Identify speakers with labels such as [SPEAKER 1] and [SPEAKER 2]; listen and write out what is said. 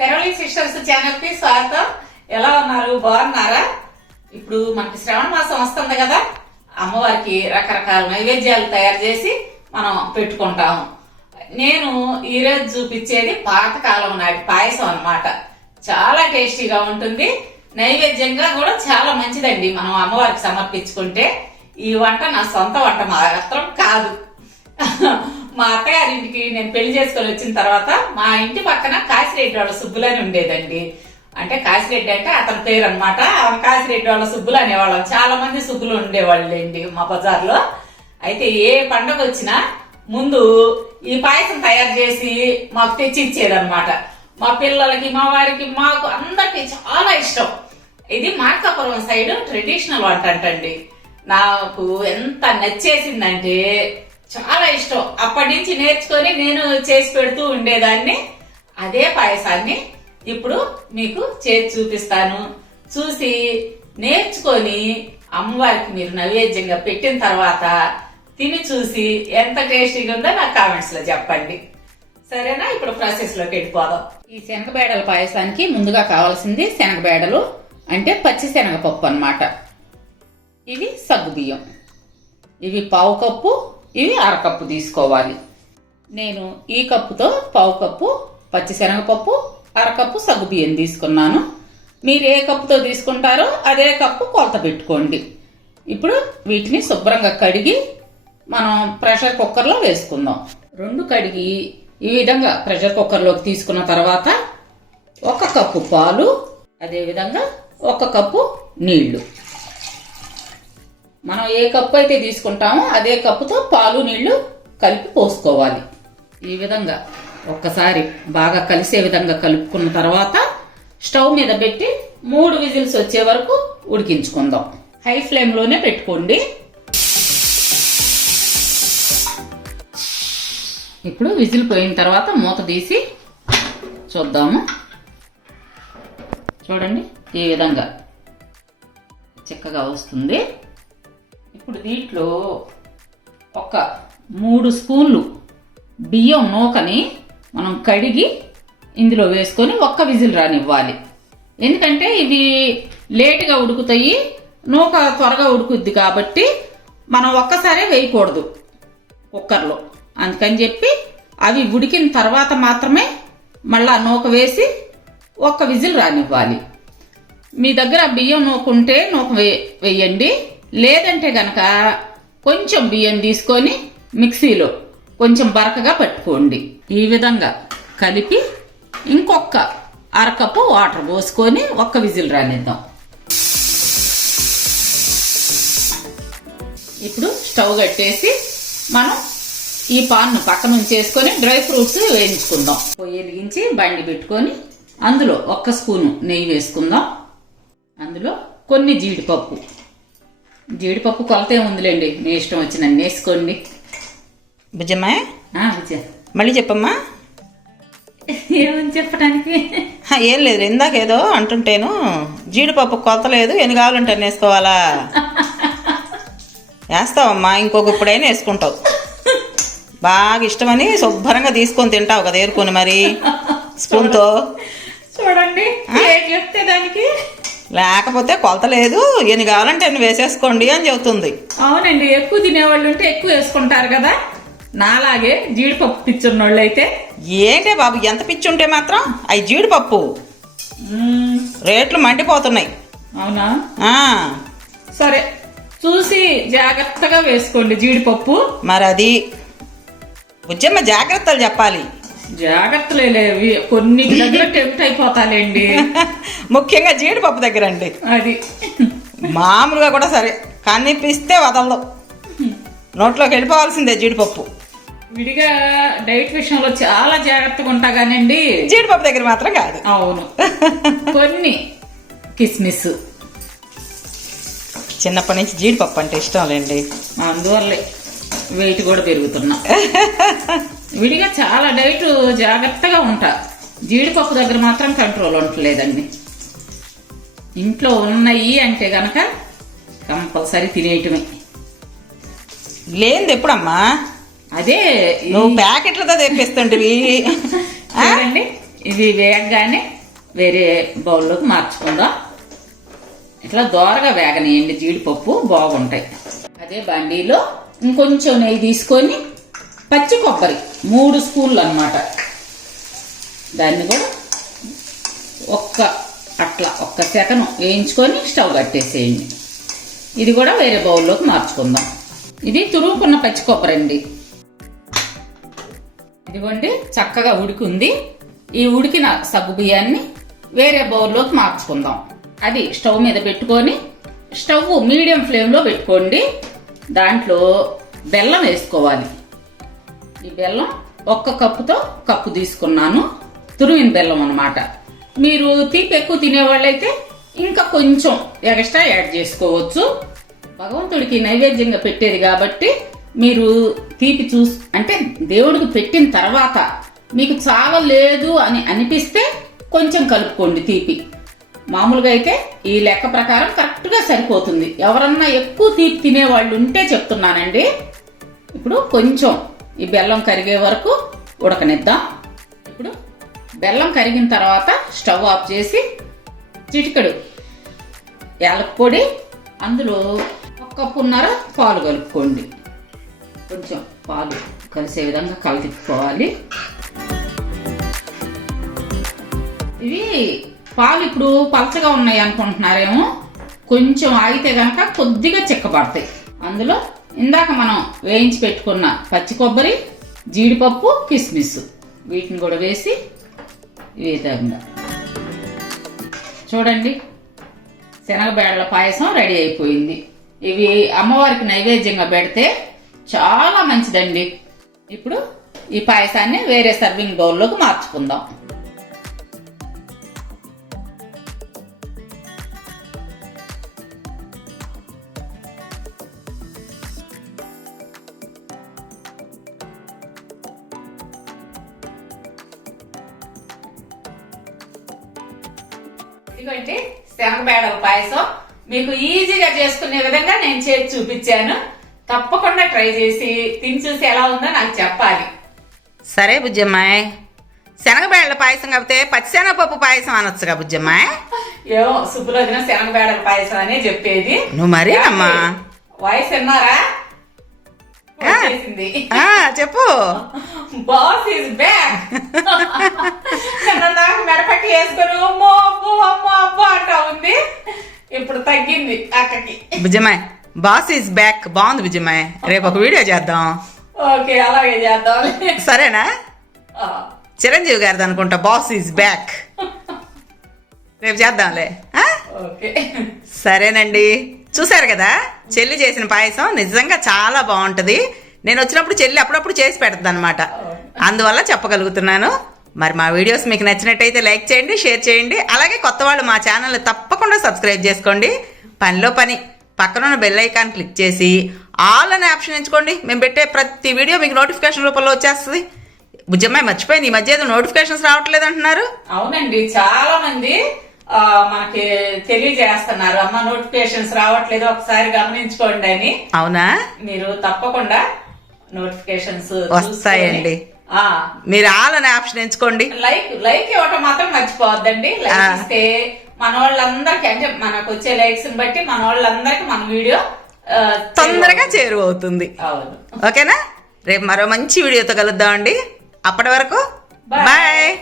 [SPEAKER 1] తెరవలి sisters ఛానల్కి స్వాగతం. ఎలా ఉన్నారు? బాగున్నారా? ఇప్పుడు మనకి శ్రవణ మాసం వస్తుంది కదా అమ్మవారికి రకరకాల నైవేద్యాలు తయారు చేసి మనం పెట్టుకుంటాము. నేను ఈ రోజు చూపించేది పాతకాలం నాటి పాయసం అన్నమాట. చాలా టేస్టీగా ఉంటుంది. నైవేద్యంగా కూడా చాలా మంచిదండి మనం అమ్మవారికి సమర్పించుకుంటే. ఈ వంట నా సొంత వంట మాత్రం కాదు. మా అత్తగారింటికి నేను పెళ్ళి చేసుకొని వచ్చిన తర్వాత మా ఇంటి పక్కన కాశిరెడ్డి వాళ్ళ సుబ్బులని ఉండేదండి. అంటే కాశిరెడ్డి అంటే అతని పేరు అనమాట కాశిరెడ్డి వాళ్ళ సుబ్బులు అనేవాళ్ళం. చాలా మంది సుబ్బులు ఉండేవాళ్ళండి మా బజార్లో. అయితే ఏ పండగ వచ్చినా ముందు ఈ పాయసం తయారు చేసి మాకు తెచ్చి ఇచ్చేదన్నమాట మా పిల్లలకి మా వారికి మాకు అందరికి చాలా ఇష్టం. ఇది మార్కాపురం సైడ్ ట్రెడిషనల్ వంట అంటండి. నాకు ఎంత నచ్చేసిందంటే చాలా ఇష్టం. అప్పటి నుంచి నేర్చుకొని నేను చేసి పెడుతూ ఉండేదాన్ని. అదే పాయసాన్ని ఇప్పుడు మీకు చేసి చూపిస్తాను. చూసి నేర్చుకొని అమ్మవారికి మీరు నైవేద్యంగా పెట్టిన తర్వాత తిని చూసి ఎంత టేస్టీగా ఉందో నాకు కామెంట్స్లో చెప్పండి. సరేనా? ఇప్పుడు ప్రాసెస్లోకి వెళ్ళిపోదాం. ఈ శనగబేడల పాయసానికి ముందుగా కావాల్సింది శనగబేడలు అంటే పచ్చి శనగపప్పు అనమాట ఇవి సగ్గుబియ్యం. ఇవి పావు కప్పు ఇవి అరకప్పు తీసుకోవాలి. నేను ఈ కప్పుతో పావు కప్పు పచ్చిశనగపప్పు అరకప్పు సగ్గుబియ్యం తీసుకున్నాను. మీరు ఏ కప్పుతో తీసుకుంటారో అదే కప్పు కొలత పెట్టుకోండి. ఇప్పుడు వీటిని శుభ్రంగా కడిగి మనం ప్రెషర్ కుక్కర్లో వేసుకుందాం. రెండు కడిగి ఈ విధంగా ప్రెషర్ కుక్కర్లోకి తీసుకున్న తర్వాత ఒక కప్పు పాలు అదేవిధంగా ఒక కప్పు నీళ్ళు. మనం ఏ కప్పు అయితే తీసుకుంటామో అదే కప్పుతో పాలు నీళ్ళు కలిపి పోసుకోవాలి. ఈ విధంగా ఒక్కసారి బాగా కలిసే విధంగా కలుపుకున్న తర్వాత స్టవ్ మీద పెట్టి మూడు విజిల్స్ వచ్చే వరకు ఉడికించుకుందాం. హై ఫ్లేమ్లోనే పెట్టుకోండి. ఇప్పుడు విజిల్ పోయిన తర్వాత మూత తీసి చూద్దాము. చూడండి ఈ విధంగా చిక్కగా వస్తుంది. ఇప్పుడు దీంట్లో ఒక మూడు స్పూన్లు బియ్యం నూకని మనం కడిగి ఇందులో వేసుకొని ఒక్క విజిల్ రానివ్వాలి. ఎందుకంటే ఇవి లేటుగా ఉడుకుతాయి నూక త్వరగా ఉడుకుద్ది కాబట్టి మనం ఒక్కసారే వేయకూడదు కుక్కర్లో. అందుకని చెప్పి అవి ఉడికిన తర్వాత మాత్రమే మళ్ళా నూక వేసి ఒక్క విజిల్ రానివ్వాలి. మీ దగ్గర బియ్యం నూకుంటే నూక వే వేయండి. లేదంటే గనక కొంచెం బియ్యం తీసుకొని మిక్సీలో కొంచెం బరకగా పట్టుకోండి. ఈ విధంగా కలిపి ఇంకొక అరకప్పు వాటర్ పోసుకొని ఒక్క విజిల్ రానిద్దాం. ఇప్పుడు స్టవ్ కట్టేసి మనం ఈ పాన్ను పక్కన ఉంచేసుకొని డ్రై ఫ్రూట్స్ వేయించుకుందాం. పొయ్యి వెలిగించి బండి పెట్టుకొని అందులో ఒక్క స్పూను నెయ్యి వేసుకుందాం. అందులో కొన్ని జీడిపప్పు. జీడిపప్పు కొలతే ఉందిలేండి. మీ ఇష్టం వచ్చినన్ని వేసుకోండి.
[SPEAKER 2] బుజ్జమ్మా?
[SPEAKER 1] విజయ.
[SPEAKER 2] మళ్ళీ చెప్పమ్మా.
[SPEAKER 1] ఏమని చెప్పడానికి
[SPEAKER 2] ఏం లేదు. ఇందాక ఏదో అంటుంటేను జీడిపప్పు కొత్త లేదు ఎన్ని కావాలంటే వేసుకోవాలా? వేస్తావమ్మా ఇంకొక ఇప్పుడైనా వేసుకుంటావు. బాగా ఇష్టమని శుభ్రంగా తీసుకొని తింటావు కదా ఏరుకొని మరి. స్పూన్తో.
[SPEAKER 1] చూడండి. చెప్తే దానికి?
[SPEAKER 2] లేకపోతే కొలత లేదు. ఎన్ని కావాలంటే అన్ని వేసేసుకోండి అని చెబుతుంది.
[SPEAKER 1] అవునండి ఎక్కువ తినేవాళ్ళు ఉంటే ఎక్కువ వేసుకుంటారు కదా? నాలాగే జీడిపప్పు పిచ్చున్నోళ్ళు అయితే
[SPEAKER 2] ఏంటే బాబు ఎంత పిచ్చి ఉంటే మాత్రం అవి జీడిపప్పు. రేట్లు మండిపోతున్నాయి.
[SPEAKER 1] అవునా? సరే చూసి జాగ్రత్తగా వేసుకోండి జీడిపప్పు.
[SPEAKER 2] మరి అది బుజ్జమ్మ జాగ్రత్తలు చెప్పాలి.
[SPEAKER 1] జాగ్రత్తలే కొన్ని దగ్గర టెంప్ట్ అయిపోతాలేండి.
[SPEAKER 2] ముఖ్యంగా జీడిపప్పు దగ్గర అండి.
[SPEAKER 1] అది.
[SPEAKER 2] మామూలుగా కూడా సరే కనిపిస్తే వదలదు. నోట్లోకి వెళ్ళిపోవాల్సిందే జీడిపప్పు.
[SPEAKER 1] విడిగా డైట్ విషయంలో చాలా జాగ్రత్తగా ఉంటా కానండి.
[SPEAKER 2] జీడిపప్పు దగ్గర మాత్రం కాదు.
[SPEAKER 1] అవును. కొన్ని కిస్మిస్.
[SPEAKER 2] చిన్నప్పటి నుంచి జీడిపప్పు అంటే ఇష్టం లేండి.
[SPEAKER 1] అందువల్లే వెయిట్ కూడా పెరుగుతున్నా. విడిగా చాలా డైట్ జాగ్రత్తగా ఉంటా. జీడిపప్పు దగ్గర మాత్రం కంట్రోల్ ఉండలేదండి ఇంట్లో ఉన్నాయి అంటే గనక కంపల్సరీ తినేయటమే.
[SPEAKER 2] లేనిది ఎప్పుడమ్మా?
[SPEAKER 1] అదే
[SPEAKER 2] నువ్వు ప్యాకెట్లతో తెప్పిస్తుంటివి?
[SPEAKER 1] చూడండి ఇవి వేగగానే వేరే బౌల్లోకి మార్చుకుందాం. ఇట్లా దోరగా వేగనియండి జీడిపప్పు బాగుంటాయి. అదే బండిలో ఇంకొంచెం నెయ్యి తీసుకొని పచ్చి కొబ్బరి మూడు స్పూన్లు అన్నమాట. దాన్ని కూడా ఒక్క అట్లా ఒక్క సెకను వేయించుకొని స్టవ్ కట్టేసేయండి. ఇది కూడా వేరే బౌల్లోకి మార్చుకుందాం. ఇది తురుగుకున్న పచ్చి కొబ్బరి అండి. ఇదిగోండి చక్కగా ఉడికింది. ఈ ఉడికిన సగ్గు బియ్యాన్ని వేరే బౌల్లోకి మార్చుకుందాం. అది స్టవ్ మీద పెట్టుకొని స్టవ్ మీడియం ఫ్లేమ్లో పెట్టుకోండి. దాంట్లో బెల్లం వేసుకోవాలి. ఈ బెల్లం ఒక్క కప్పుతో కప్పు తీసుకున్నాను. తురిమిన బెల్లం అనమాట మీరు తీపి ఎక్కువ తినేవాళ్ళైతే ఇంకా కొంచెం ఎక్స్ట్రా యాడ్ చేసుకోవచ్చు. భగవంతుడికి నైవేద్యంగా పెట్టేది కాబట్టి మీరు తీపి చూస్ అంటే దేవుడికి పెట్టిన తర్వాత మీకు చావలేదు అని అనిపిస్తే కొంచెం కలుపుకోండి తీపి. మామూలుగా అయితే ఈ లెక్క ప్రకారం కరెక్ట్గా సరిపోతుంది. ఎవరన్నా ఎక్కువ తీపి తినేవాళ్ళు ఉంటే చెప్తున్నానండి. ఇప్పుడు కొంచెం ఈ బెల్లం కరిగే వరకు ఉడకనిద్దాం. ఇప్పుడు బెల్లం కరిగిన తర్వాత స్టవ్ ఆఫ్ చేసి చిటికెడు యాలక పొడి అందులో ఒక కప్పున్నర పాలు కలుపుకోండి. కొంచెం పాలు కలిసే విధంగా కలదిప్పుకోవాలి ఇవి పాలు ఇప్పుడు పలచగా ఉన్నాయి అనుకుంటున్నారేమో? కొంచెం ఆగితే కనుక కొద్దిగా చిక్కబడతాయి అందులో ఇందాక మనం వేయించి పెట్టుకున్న పచ్చి కొబ్బరి జీడిపప్పు కిస్మిస్. వీటిని కూడా వేసి ఈ చూడండి శనగబేడల పాయసం రెడీ అయిపోయింది. ఇవి అమ్మవారికి నైవేద్యంగా పెడితే చాలా మంచిదండి. ఇప్పుడు ఈ పాయసాన్ని వేరే సర్వింగ్ బౌల్లోకి మార్చుకుందాం. ఇదిగోండి శనగబేడల పాయసం మీకు ఈజీగా చేసుకునే విధంగా నేను చేసి చూపించాను. తప్పకుండా ట్రై చేసి తిని చూసి ఎలా ఉందో నాకు చెప్పాలి.
[SPEAKER 2] సరే బుజ్జమ్మాయ్. శనగబేళ్ళ పాయసం కాకపోతే పచ్చిశనగపప్పు పాయసం అనొచ్చుగా బుజ్జమ్మాయ్.
[SPEAKER 1] ఏమో సుబ్బురోజున శనగబేడల పాయసం అనే చెప్పేది.
[SPEAKER 2] నువ్వు మరేనమ్మా.
[SPEAKER 1] వాయిస్ విన్నారా?
[SPEAKER 2] చెప్పు.
[SPEAKER 1] బాస్ ఇస్ బ్యాక్ నాకు మెడపట్టి వేసుకొని అమ్మో అమ్మో అమ్మో అమ్మో అంటా ఉంది. ఇప్పుడు తగ్గింది అక్కకి.
[SPEAKER 2] బుజ్జమ్మాయ్ బాస్ ఈజ్ బ్యాక్ బాగుంది బుజ్జమ్మాయ్ రేపు ఒక వీడియో చేద్దాం.
[SPEAKER 1] ఓకే అలాగే చేద్దాం.
[SPEAKER 2] సరేనా? చిరంజీవి గారిది అనుకుంటా బాస్ ఈజ్ బ్యాక్ రేపు చేద్దాంలే. సరేనండి. చూసారు కదా? చెల్లి చేసిన పాయసం నిజంగా చాలా బాగుంటుంది. నేను వచ్చినప్పుడు చెల్లి అప్పుడప్పుడు చేసి పెడుతుంది అనమాట అందువల్ల చెప్పగలుగుతున్నాను. మరి మా వీడియోస్ మీకు నచ్చినట్టయితే లైక్ చేయండి షేర్ చేయండి. అలాగే కొత్త వాళ్ళు మా ఛానల్ని తప్పకుండా సబ్స్క్రైబ్ చేసుకోండి. పనిలో పని పక్కనున్న బెల్ ఐకాన్ క్లిక్ చేసి ఆల్ అనే ఆప్షన్ ఎంచుకోండి. మేము పెట్టే ప్రతి వీడియో మీకు నోటిఫికేషన్ రూపంలో వచ్చేస్తుంది. బుజ్జమ్మాయి మర్చిపోయింది. ఈ మధ్య ఏదో నోటిఫికేషన్స్ రావట్లేదు అంటున్నారు.
[SPEAKER 1] అవునండి చాలా మంది మనకి తెలియజేస్తున్నారు. అమ్మ నోటిఫికేషన్స్ రావట్లేదు. ఒకసారి గమనించుకోండి అని.
[SPEAKER 2] అవునా?
[SPEAKER 1] మీరు తప్పకుండా నోటిఫికేషన్స్
[SPEAKER 2] వస్తాయండి. మీరు ఆల్ అనే ఆప్షన్ ఎంచుకోండి.
[SPEAKER 1] లైక్ లైక్ ఇవ్వటం మాత్రం మర్చిపోవద్దండి. లైక్. ఇస్తే మన వాళ్ళందరికి అంటే మనకు వచ్చే లైక్స్ బట్టి మన వాళ్ళందరికి మన వీడియో
[SPEAKER 2] తొందరగా చేరువవుతుంది.
[SPEAKER 1] అవును.
[SPEAKER 2] ఓకేనా? రేపు మరో మంచి వీడియోతో కలుద్దామండి. అప్పటి వరకు. బాయ్